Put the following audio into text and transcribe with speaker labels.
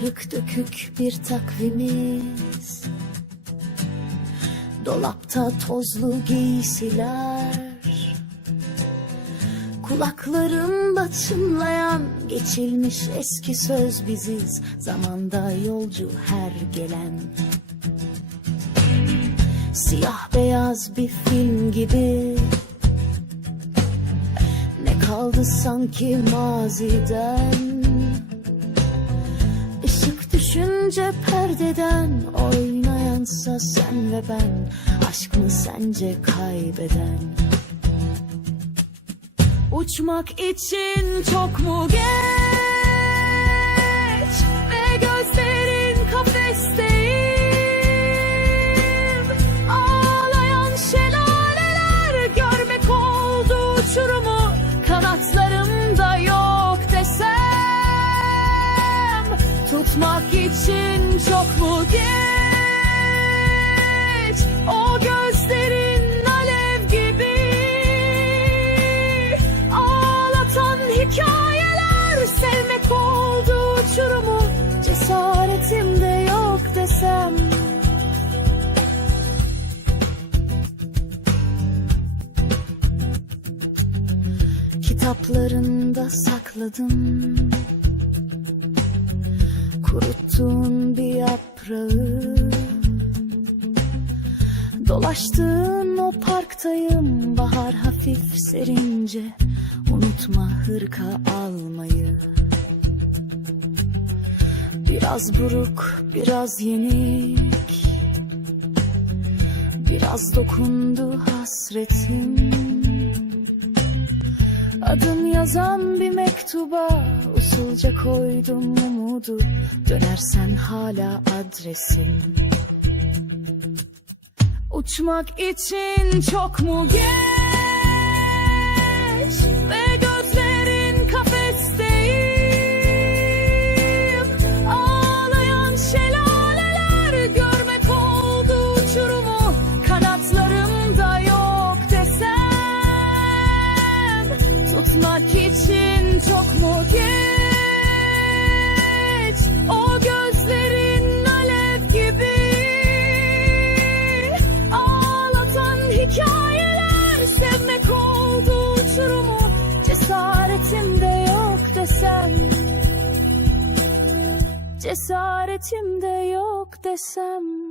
Speaker 1: Kırık dökük bir takvimiz. Dolapta tozlu giysiler. Kulaklarımda çınlayan geçilmiş eski söz biziz. Zamanda yolcu her gelen. Siyah beyaz bir film gibi. Ne kaldı sanki maziden düşünce perdeden Oynayansa sen ve ben. Aşk mı sence kaybeden? Uçmak için çok mu geç? Ve gözlerin kafesteyim. Ağlayan şelaleler Görmek oldu uçurumu Tutmak için çok mu geç? O gözlerin alev gibi Ağlatan hikayeler Sevmek oldu uçurumu Cesaretimde yok desem. Kitaplarında sakladım Kuruttuğun bir yaprağı. Dolaştığın o parktayım Bahar hafif serince. Unutma hırka almayı. Biraz buruk, biraz yenik. Biraz dokundu hasretim Adım yazan bir mektuba usulca koydum umudu. Dönersen hala adresim Uçmak için çok mu geç çok mu O gözlerin alev gibi. Ağlatan hikayeler Sevmek oldu uçurumu. Cesaretimde yok desem. Cesaretimde yok desem